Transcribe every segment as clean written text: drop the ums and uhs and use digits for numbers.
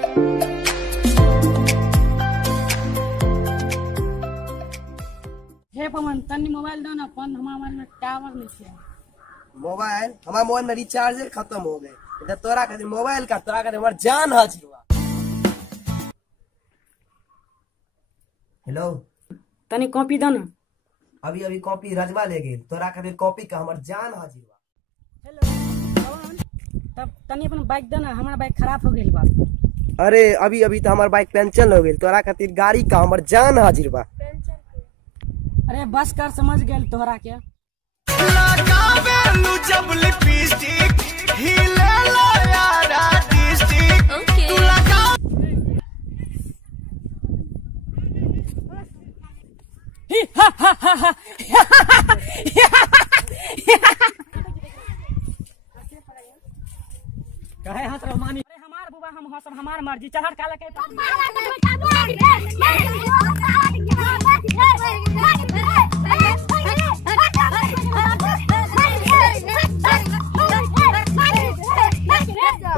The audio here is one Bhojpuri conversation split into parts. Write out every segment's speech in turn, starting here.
हे पवन तनी मोबाइल दो ना, फोन हमारे में टावर नहीं है। मोबाइल हमारे मोबाइल में रिचार्ज खत्म हो गए, इधर तोरा खातिर मोबाइल का तोरा खातिर हमार जान हाजिर हुआ। हेलो तनी कॉपी दो ना। अभी अभी कॉपी रजवा ले गई, तोरा खातिर कॉपी का हमार जान हाजिर हुआ। हेलो पवन तब तनी अपन बाइक दो ना, हमारा बाइक खराब हो गई बा। अरे अभी अभी तो हमार बाइक पंचर हो गई, तोरा खातिर गाड़ी का हमार जान हाजिर बा। अरे बस कर, समझ गए तोहरा के। कहे हंस रहो मानी? अरे हमार बुआ हम हंसब, हमार मर्जी। चहर काला के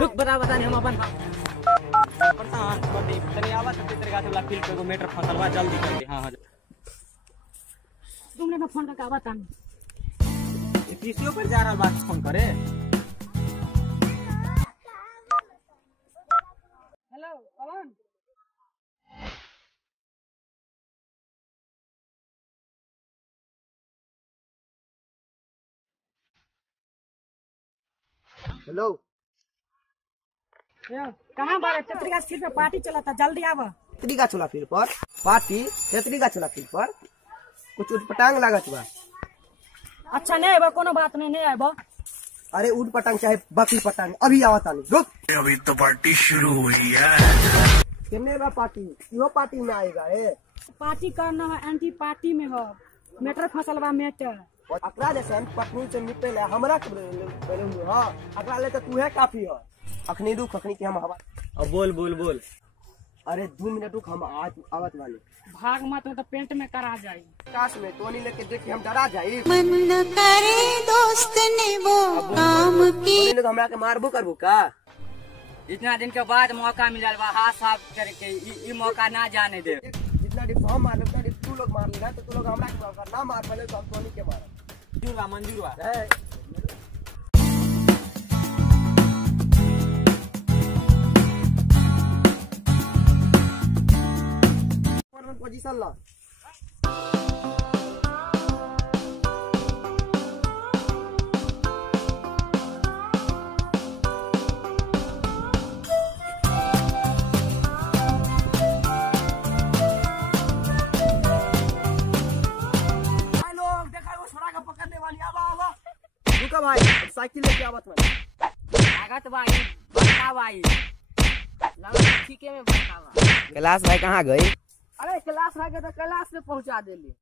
रुक बता नहीं हम अपन प्रशांत प्रदीप तनी आवा त तेरे गाछ वाला फील्ड पे एगो मीटर फसल बा, जल्दी कर दे। हां तुमने ना फोन करके आवत हम ये पीसीओ पर जा रहा बात फोन करे। हेलो पवन हेलो कहाँ बारे? तेतरी का फील्ड पे पार्टी चला था, जल्दी आवा। तेतरी का चला फील्ड पर पार्टी, तेतरी का चला फील्ड पर कुछ उठपटांग लागत बा। अच्छा नहीं आबा, कोनो बात नहीं आबा। अरे उठ पटांग चाहे बकरी पटांग अभी आवत आनी। रुक अभी तो पार्टी शुरू हुई है। किन्ने बा पार्टी, इहो पार्टी में आएगा है। पार्टी करना है, एंटी पार्टी में हो। मेटर फसल बा मेटर। और अकरा जैसे पत्नी से निपटे हमरा हाँ अकरा ले तो तू है काफी है। अखनी रुक, अखनी के हम हवा। अब बोल बोल बोल। अरे 2 मिनट रुक, हम आज आवत वाले। भाग मत तो पेंट में करा जाई। काश में टोनी लेके देख हम डरा जाई। मन न करे दोस्त ने वो काम की। टोनी लोग हमरा के मारबो करबो का? इतना दिन के बाद मौका मिलल बा हाथ साफ करके, ई मौका ना जाने दे। जितना डिप हम मार उतना डिप तू लोग मार लेना, तो तू लोग हमरा के मार ना मार पहले तो हम टोनी के मार। मंजूर बा। पोजीशन ला। रुका भाई, साइकिल लेके आवत भाई। लागत भाई बड़का भाई लगा ठीके में बड़का बा। कैलाश भाई कहाँ गए? अरे क्लास आ गया तो क्लास में पहुंचा देली।